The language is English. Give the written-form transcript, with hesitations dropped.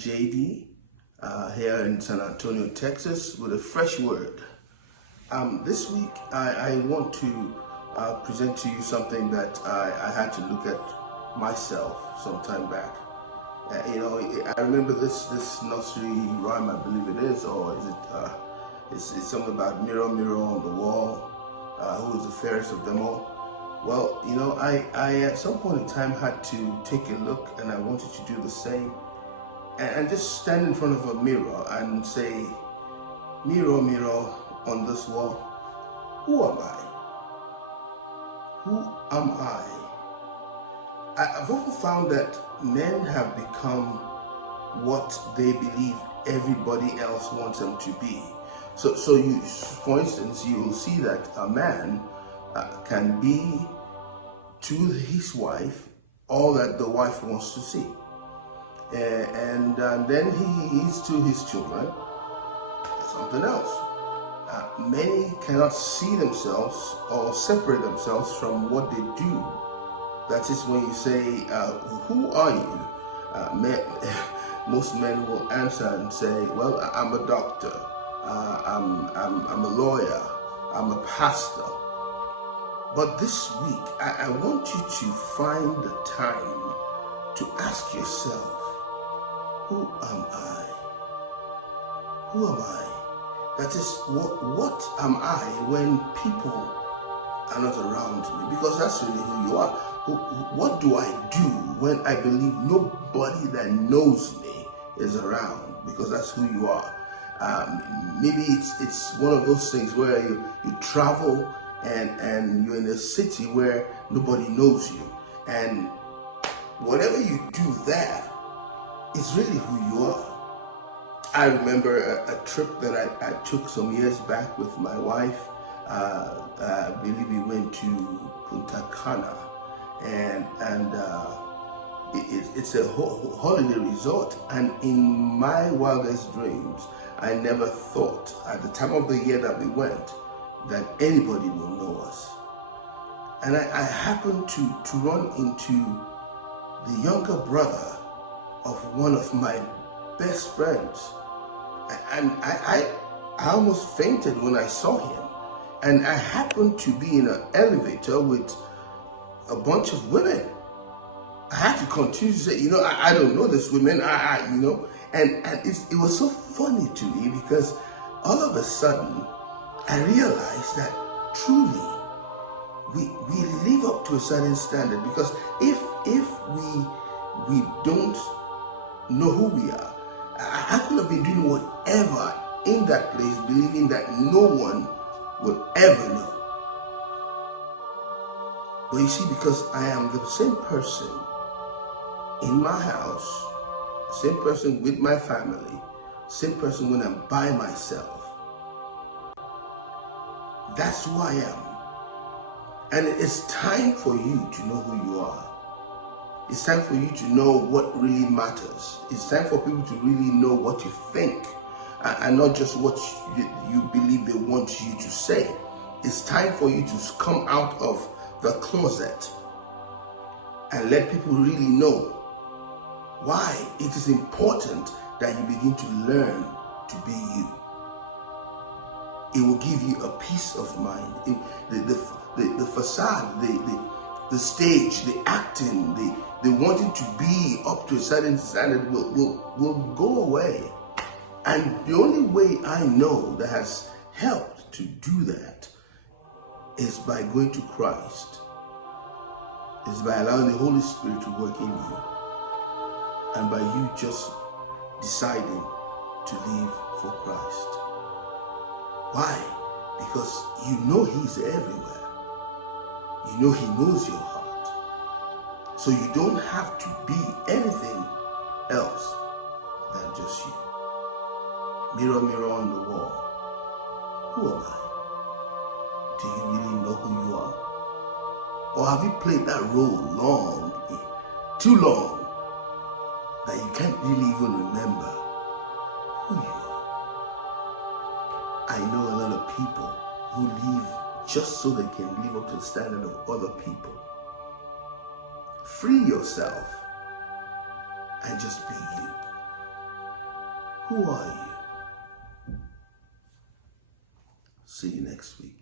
JD here in San Antonio, Texas, with a fresh word. This week, I want to present to you something that I had to look at myself some time back. I remember this nursery rhyme, I believe it is, or is it? It's something about mirror, mirror on the wall, who is the fairest of them all. Well, I at some point in time had to take a look, and I wanted to do the same, and just stand in front of a mirror and say, mirror, mirror on this wall, who am I? Who am I? I've often found that men have become what they believe everybody else wants them to be. So you, for instance, you will see that a man can be to his wife all that the wife wants to see, and then he is to his children something else. Many cannot see themselves or separate themselves from what they do. That is when you say, who are you? Most men will answer and say, well, I'm a doctor, I'm a lawyer, I'm a pastor. But this week, I want you to find the time to ask yourself, who am I? Who am I? That is, what am I when people are not around me? Because that's really who you are. What do I do when I believe nobody that knows me is around? Because that's who you are. Maybe it's one of those things where you travel and you're in a city where nobody knows you, and whatever you do there is really who you are. I remember a trip that I took some years back with my wife. I believe we went to Punta Cana, and it's a holiday resort. And in my wildest dreams, I never thought at the time of the year that we went that anybody will know us. And I happened to run into the younger brother of one of my best friends. And I almost fainted when I saw him. And I happened to be in an elevator with a bunch of women. I had to continue to say, I don't know these women, and it was so funny to me, because all of a sudden I realized that truly we live up to a certain standard. Because if we don't know who we are, I could have been doing whatever in that place, believing that no one would ever know. But you see, because I am the same person in my house, same person with my family, same person when I'm by myself, that's who I am. And it's time for you to know who you are. It's time for you to know what really matters. It's time for people to really know what you think, and not just what you believe they want you to say. It's time for you to come out of the closet and let people really know why it is important that you begin to learn to be you. It will give you a peace of mind. The facade, the stage, the acting, the wanting to be up to a certain standard will go away. And the only way I know that has helped to do that is by going to Christ. Is by allowing the Holy Spirit to work in you. And by you just deciding to live for Christ. Why? Because you know He's everywhere. You know He knows your heart. So you don't have to be anything else than just you. Mirror, mirror on the wall, who am I? Do you really know who you are? Or have you played that role too long, that you can't really even remember who you are? I know a lot of people who live just so they can live up to the standard of other people. Free yourself and just be you. Who are you? See you next week.